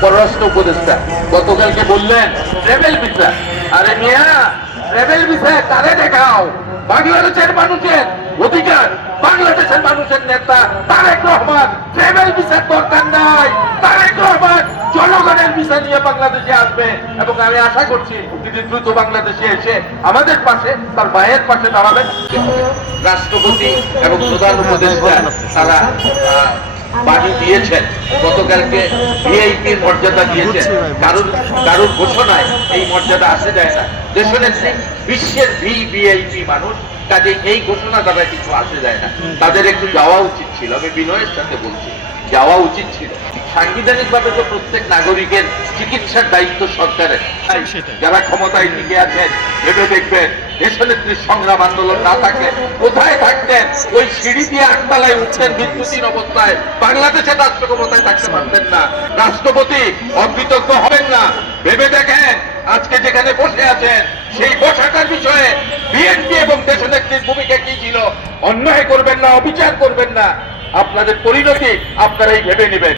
পররাষ্ট্র উপদেষ্টা। গতকালকে বললেন ট্রেভেল ভিসা আরে মিয়া ট্রেভেল ভিসা তারে দেখাও। বাংলাদেশের মানুষের অধিকার, বাংলাদেশের মানুষের নেতা তারেক রহমান ট্রেভেল ভিসার দরকার নাই। তারেক রহমান জনগণের ভিসা নিয়ে বাংলাদেশে আসবে। এবং আমি আশা করছি, তিনি দ্রুত বাংলাদেশে এসে আমাদের পাশে, তার মায়ের পাশে দাঁড়াবেন। রাষ্ট্রপতি এবং প্রধান উপদেষ্টা তারা বাণী দিয়েছেন। গতকালকে ভিআইপির মর্যাদা দিয়েছেন। কারোর কারোর ঘোষণায় এই মর্যাদা আসে যায় না। দেশনেত্রী বিশ্বের ভি ভিআইপি মানুষ কাজে এই ঘোষণা দ্বারা কিছু আসে যায় না। তাদের একটু যাওয়া উচিত ছিল। আমি বিনয়ের সাথে বলছি যাওয়া উচিত ছিল। সাংবিধানিক ভাবে তো প্রত্যেক নাগরিকের চিকিৎসার দায়িত্ব সরকারের। যারা ক্ষমতায় টিকে আছেন ভেবে দেখবেন দেশনেত্রীর সংগ্রাম আন্দোলন না থাকলে কোথায় থাকতেন? ওই সিঁড়ি দিয়ে আটতলায় উঠতেন বিদ্যুৎহীন অবস্থায়। বাংলাদেশের রাষ্ট্র ক্ষমতায় থাকতে পারতেন না। রাষ্ট্রপতি অকৃতজ্ঞ হবেন না। ভেবে দেখেন, আজকে যেখানে বসে আছেন, সেই বসাটার বিষয়ে বিএনপি এবং দেশনেত্রীর ভূমিকা কি ছিল? অন্যায় করবেন না, অবিচার করবেন না। আপনাদের পরিণতি আপনারাই ভেবে নেবেন।